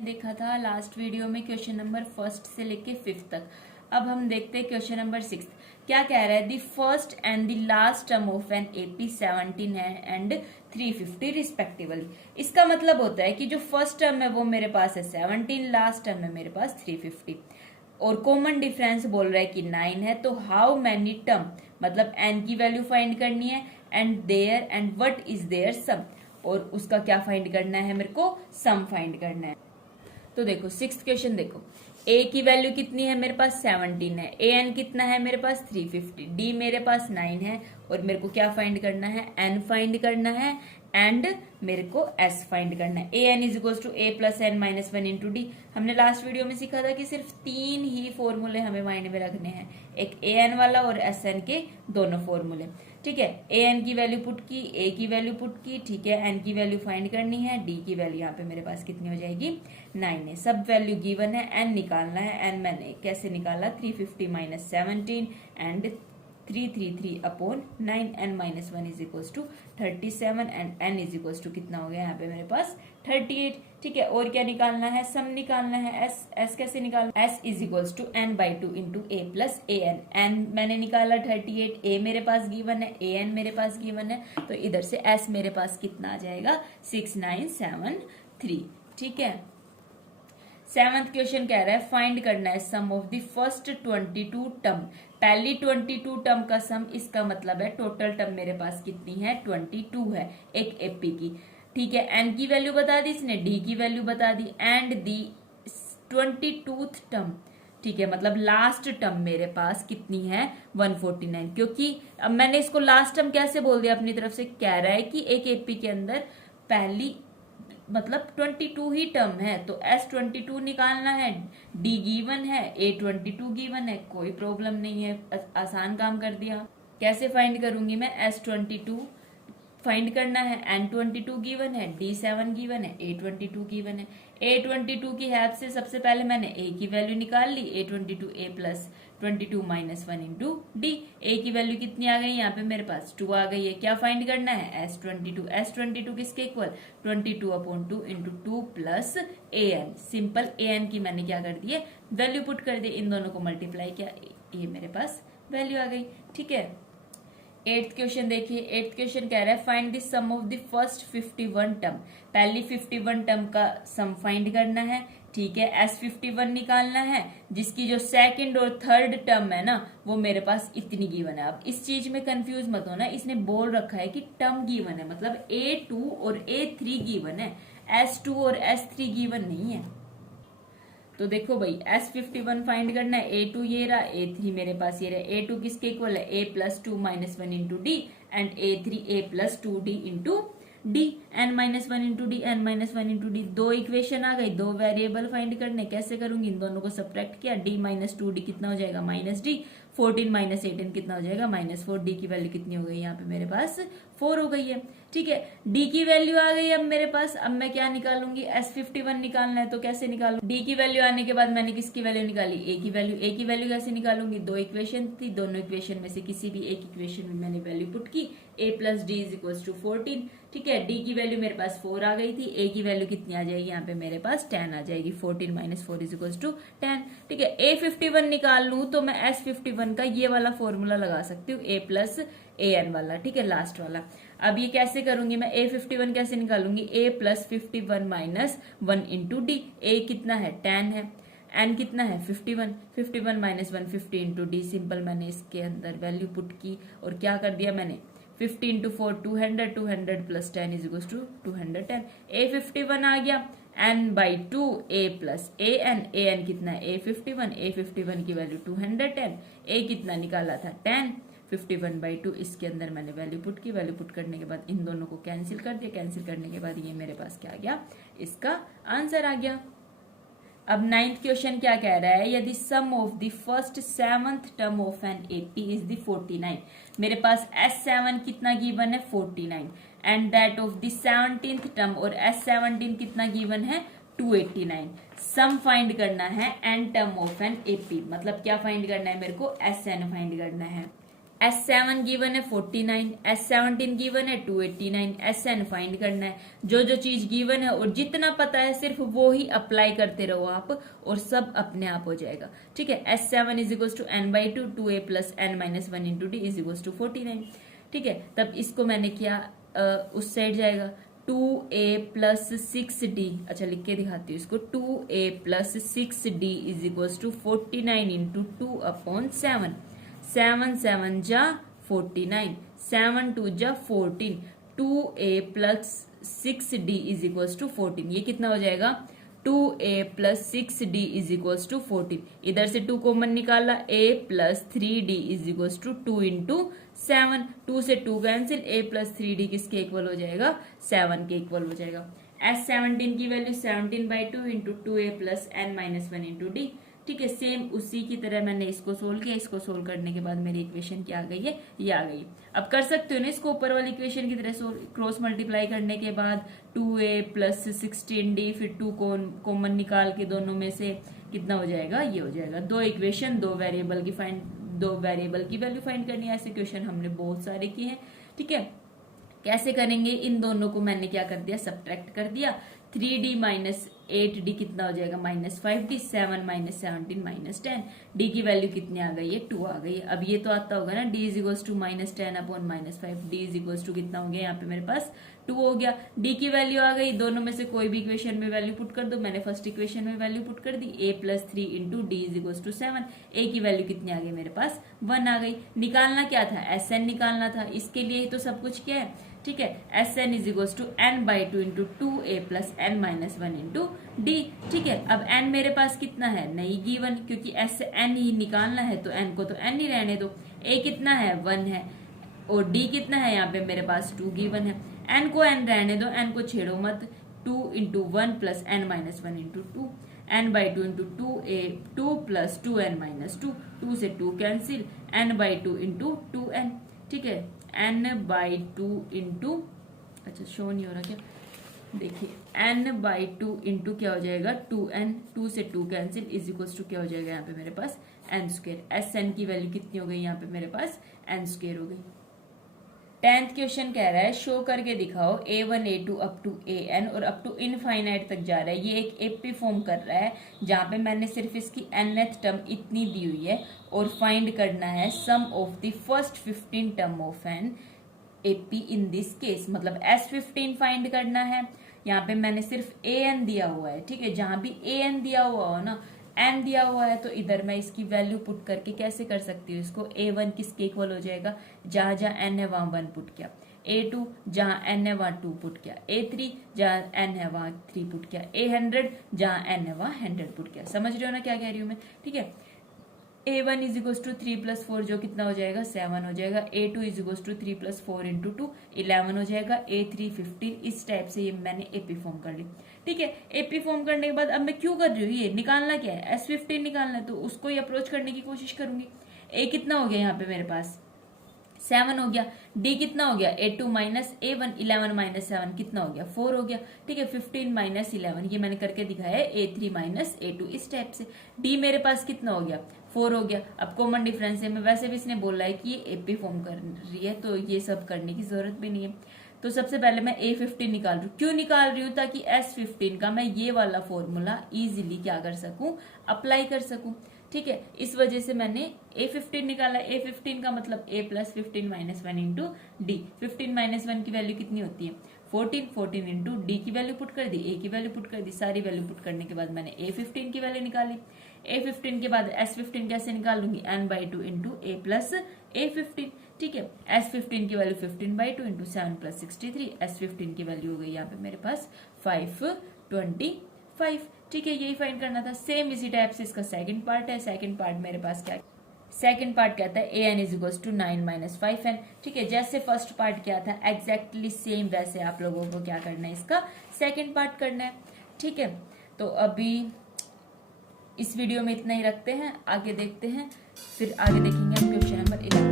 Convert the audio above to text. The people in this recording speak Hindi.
देखा था लास्ट वीडियो में क्वेश्चन नंबर फर्स्ट से लेके फिफ्थ तक। अब हम देखते हैं क्वेश्चन नंबर सिक्स क्या कह रहा है। The first and the last term of an AP 17 है एंड 350 रिस्पेक्टिवली। इसका मतलब होता है कि जो फर्स्ट टर्म है वो मेरे पास है 17, लास्ट टर्म है मेरे पास 350 और कॉमन डिफरेंस बोल रहा है कि 9 है। तो हाउ मैनी टर्म मतलब एन की वैल्यू फाइंड करनी है and there and what is their sum, और उसका क्या फाइंड करना है, मेरे को सम फाइंड करना है। तो देखो सिक्स्थ क्वेश्चन देखो, ए की वैल्यू कितनी है मेरे पास 17 है, ए एन कितना है मेरे पास 350, डी मेरे पास 9 है और मेरे को क्या फाइंड करना है, एन फाइंड करना है एंड मेरे को एस फाइंड करना है। A n is equal to a plus n minus one into d. हमने लास्ट वीडियो में सीखा था कि सिर्फ 3 ही फॉर्मूले हमें माइंड में रखने हैं, एक ए एन वाला और एस एन के दोनों फॉर्मूले। ठीक है, ए एन की वैल्यू पुट की, ए की वैल्यू पुट की, ठीक है, एन की वैल्यू फाइंड करनी है, डी की वैल्यू यहाँ पे मेरे पास कितनी हो जाएगी 9 है। सब वैल्यू गिवन है, एन निकालना है। एन मैंने कैसे निकाला 350 minus 17 and 333 upon 9, n minus 1 is equal to 37 and n is equal to कितना हो गया यहाँ पे मेरे पास 38। ठीक है, और क्या निकालना है, सम निकालना है। एस एस कैसे निकालना, s is equal to n by two into a plus a n. N मैंने निकाला 38, ए मेरे पास गिवन है, ए एन मेरे पास गिवन है, तो इधर से एस मेरे पास कितना आ जाएगा 6973। ठीक है, सेवंथ क्वेश्चन कह रहा है फाइंड करना है sum of the first 22 term. पहली 22 टर्म का सम, इसका मतलब है टोटल टर्म मेरे पास कितनी है 22 है एक एपी की। ठीक है, एन की वैल्यू बता दी इसने, डी की वैल्यू बता दी एंड दी 22th टर्म। ठीक है, मतलब लास्ट टर्म मेरे पास कितनी है 149। क्योंकि अब मैंने इसको लास्ट टर्म कैसे बोल दिया अपनी तरफ से, कह रहा है कि एक एपी के अंदर पहली मतलब 22 ही टर्म है, तो S22 निकालना है, D गिवन है, A22 गिवन है, कोई प्रॉब्लम नहीं है, आसान काम कर दिया। कैसे फाइंड करूंगी मैं, S22 फाइंड करना है, N22 गिवन है, D7 गिवन है, A22 गिवन है। A22 की हेल्प से सबसे पहले मैंने A की वैल्यू निकाल ली, A22 A plus 22 minus 1 into d. A की वैल्यू कितनी आ गई यहाँ पे मेरे पास 2 आ गई है। क्या फाइंड करना है, S22। S22 किसके equal 22 upon 2 into 2 plus a N. Simple A N की मैंने क्या कर दी है वैल्यू पुट कर दी, इन दोनों को मल्टीप्लाई किया, ये मेरे पास वैल्यू आ गई। ठीक है, एट्थ क्वेश्चन देखिए। एट्थ क्वेश्चन कह रहा है find the sum of the first 51 term. पहली 51 टर्म का सम फाइंड करना है। ठीक है, S51 निकालना है, जिसकी जो सेकंड और थर्ड टर्म है ना वो मेरे पास इतनी गिवन है। अब इस चीज में कंफ्यूज मत होना, इसने बोल रखा है कि टर्म गिवन है, मतलब A2 और A3 गिवन है, S2 और S3 गिवन नहीं है। तो देखो भाई S51 फाइंड करना है, A2 ये रहा, A3 मेरे पास ये रहा। A2 किसके इक्वल है, A plus 2 minus 1 into d and A3 A plus 2D into d, n minus 1 into d, n minus 1 into d. दो इक्वेशन आ गई, दो वेरिएबल फाइंड करने। कैसे करूंगी, इन दोनों को सब्ट्रैक्ट किया, डी माइनस 2D कितना हो जाएगा माइनस डी, 14 माइनस 18 कितना हो जाएगा माइनस 4। डी की वैल्यू कितनी हो गई यहाँ पे मेरे पास 4 हो गई है। ठीक है, डी की वैल्यू आ गई अब मेरे पास। अब मैं क्या निकालूंगी, S51 निकालना है, तो कैसे निकालू, डी की वैल्यू आने के बाद मैंने किसकी वैल्यू निकाली, ए की वैल्यू। ए की वैल्यू कैसे निकालूंगी, दो इक्वेशन थी, दोनों इक्वेशन में से किसी भी एक इक्वेशन में मैंने वैल्यू पुट की, a plus d is equal to 14। ठीक है, डी की वैल्यू मेरे पास 4 आ गई थी, ए की वैल्यू कितनी आ जाएगी यहाँ पे मेरे पास 10 आ जाएगी, 14 माइनस 4 इज इक्वल टू 10। ठीक है, A51 निकाल लू तो मैं S51 का ये वाला फॉर्मूला लगा सकती हूँ, ए प्लस ए एन वाला। ठीक है, लास्ट वाला। अब ये कैसे करूंगी मैं, A51 कैसे निकालूंगी, A plus 51 minus 1 into d. A कितना है 10 है, एन कितना है 51, 51 माइनस 1 50 इंटू डी। सिंपल मैंने इसके अंदर वैल्यू पुट की और क्या कर दिया मैंने 50 into 4 200, 200 plus 10 is equal to 210। A51 आ गया, n by 2 A plus a n कितना है A51 की वैल्यू 210, ए कितना निकाला था 10, 51 बाई 2 इसके अंदर मैंने वैल्यू पुट की। वैल्यू पुट करने के बाद इन दोनों को कैंसिल कर दिया, कैंसिल करने के बाद ये मेरे पास क्या आ गया, इसका आंसर आ गया। अब नाइन्थ क्वेश्चन क्या कह रहा है, यदि sum of the first 7th term of N AP is the 49। मेरे पास S7 कितना गिवन है 49 and that of the 17th term, और S17 कितना गिवन है 289। सम फाइंड करना है n term of N AP, मतलब क्या फाइंड करना है मेरे को, SN फाइंड करना है। S7 गिवन है 49, S17 गिवन है 289, SN फाइंड करना है। जो जो चीज गिवन है और जितना पता है सिर्फ वो ही अप्लाई करते रहो आप और सब अपने आप हो जाएगा। ठीक है, S7 is equal to n/2 2a plus n minus 1 into d is equal to 49। ठीक है, तब इसको मैंने किया उस साइड जाएगा 2a प्लस 6d, अच्छा लिख के दिखाती हूँ इसको, 2a plus 6d is equal to 49 into 2/7, 7 7 जा 49, 7 2 जा 14, 2a plus 6d is equal to 14। ये कितना हो जाएगा 2a plus 6d is equal to 14। इधर से 2 कॉमन निकाला, a plus 3d is equal to 2 into 7, 2 से 2 कैंसिल, a प्लस 3d किसके इक्वल हो जाएगा 7 के इक्वल हो जाएगा। S17 की value 17/2 into 2a plus n minus 1 into D. ठीक है, सेम उसी की तरह मैंने इसको सोल्व किया। इसको सोल्व करने के बाद मेरी इक्वेशन क्या आ गई है, ये आ गई। अब कर सकते हो ना इसको ऊपर वाली इक्वेशन की तरह क्रॉस मल्टीप्लाई करने के बाद 2a प्लस 16d, फिर 2 कॉमन निकाल के दोनों में से कितना हो जाएगा, ये हो जाएगा। दो इक्वेशन, दो वेरिएबल की वैल्यू फाइंड करनी है। ऐसे क्वेश्चन हमने बहुत सारे किए हैं। ठीक है, कैसे करेंगे, इन दोनों को मैंने क्या कर दिया, सब्ट्रैक्ट कर दिया। 3d माइनस 8d कितना हो जाएगा minus 5d, 7 minus 17 minus 10, d की वैल्यू कितनी आ गई है 2 आ गई है। अब ये तो आता होगा ना, d is equal to minus 10 upon minus 5, d is equal to कितना हो गया यहाँ पे मेरे पास 2 हो गया। d की वैल्यू आ गई, दोनों में से कोई भी इक्वेशन में वैल्यू पुट कर दो। मैंने फर्स्ट इक्वेशन में वैल्यू पुट कर दी, a plus 3 into d is equal to 7, a की वैल्यू कितनी आ गई मेरे पास 1 आ गई। निकालना क्या था, SN निकालना था, इसके लिए ही तो सब कुछ किया है। ठीक है, SN is equal to n/2 into 2a plus n minus 1 into D. ठीक है, अब n मेरे पास कितना है, नहीं गिवन, क्योंकि S से n ही निकालना है तो n को तो n ही रहने दो। a कितना है 1 है और d कितना है यहाँ पे मेरे पास 2 गिवन है। n को n रहने दो, n को छेड़ो मत, 2 into 1 plus n minus 1 into 2, n/2 into 2a 2 plus 2n minus 2, 2 से 2 कैंसिल, n/2 इंटू 2n। ठीक है, n/2 इंटू, अच्छा शो नहीं हो रहा क्या, देखिए n/2 इंटू क्या हो जाएगा 2n, 2 से 2 कैंसिल इज इक्वल टू क्या हो जाएगा यहाँ पे मेरे पास n²। SN की वैल्यू कितनी हो गई यहाँ पे मेरे पास n² हो गई। 10th क्वेश्चन कह रहा है शो करके दिखाओ a1 a2 up to an और अप टू इनफाइनाइट तक जा रहा है। ये एक एपी फॉर्म कर रहा है जहां पे मैंने सिर्फ इसकी nth टर्म इतनी दी हुई है और फाइंड करना है sum of the first 15 term of N AP in this case, मतलब S15 फाइंड करना है। यहाँ पे मैंने सिर्फ an दिया हुआ है। ठीक है, जहां भी an दिया हुआ हो ना, n दिया हुआ है, तो इधर मैं इसकी वैल्यू पुट करके कैसे कर सकती हूँ इसको, a1 किसके इक्वल हो जाएगा, जहां जहां n है वहां 1 पुट किया, a2 जहां n है वहां 2 पुट किया, a3 जहां n है वहां 3 पुट किया, a100 जहां n है वहां 100 पुट किया। समझ रहे हो ना क्या कह रही हूँ मैं। ठीक है, a1 is equal to 3 plus 4 जो कितना हो जाएगा 7 हो जाएगा, a2 is equal to 3 plus 4 into 2 11 हो जाएगा, a3 15। इस टाइप से ये मैंने एपी फॉर्म कर ली। ठीक है, एपी फॉर्म करने के बाद अब मैं क्यों कर रही हूँ, ये निकालना क्या है, S15 निकालना है, तो उसको ही अप्रोच करने की कोशिश करूंगी। a कितना हो गया यहाँ पे मेरे पास 7 हो गया, d कितना हो गया a2 माइनस a1, 11 माइनस 7 कितना हो गया 4 हो गया। ठीक है, 15 माइनस 11 ये मैंने करके दिखाया है, a3 माइनस a2 इस टाइप से। d मेरे पास कितना हो गया 4 हो गया। अब कॉमन डिफरेंस है, मैं वैसे भी इसने बोला है कि ये एपी फॉर्म कर रही है तो ये सब करने की जरूरत भी नहीं है। तो सबसे पहले मैं a15 निकाल रही हूँ। क्यों निकाल रही हूँ, ताकि S15 का मैं ये वाला फॉर्मूला इजीली क्या कर सकूं, अप्लाई कर सकूं। ठीक है, इस वजह से मैंने a15 निकाला। a15 का मतलब a plus 15 minus 1 into D. 15 minus 1 की वैल्यू कितनी होती है 14, 14 इंटू डी की वैल्यू पुट कर दी, a की वैल्यू पुट कर दी। सारी वैल्यू पुट करने के बाद मैंने a15 की वैल्यू निकाली। a15 के बाद S15 कैसे निकालूंगी, n/2 into a plus a15। ठीक है, S15 की वैल्यू 15/2 इंटू 7 प्लस 63, S15 की वैल्यू हो गई यहाँ पे मेरे पास 525। ठीक है, यही फाइंड करना था। सेम इसी टाइप से इसका सेकंड पार्ट है। सेकंड पार्ट मेरे पास क्या, सेकंड पार्ट कहता है an is equal to 9 minus 5n। ठीक है, जैसे फर्स्ट पार्ट क्या था एग्जैक्टली सेम वैसे आप लोगों को क्या करना है, इसका सेकंड पार्ट करना है। ठीक है, तो अभी इस वीडियो में इतना ही रखते हैं, आगे देखते हैं, फिर आगे देखेंगे हम क्वेश्चन नंबर 11।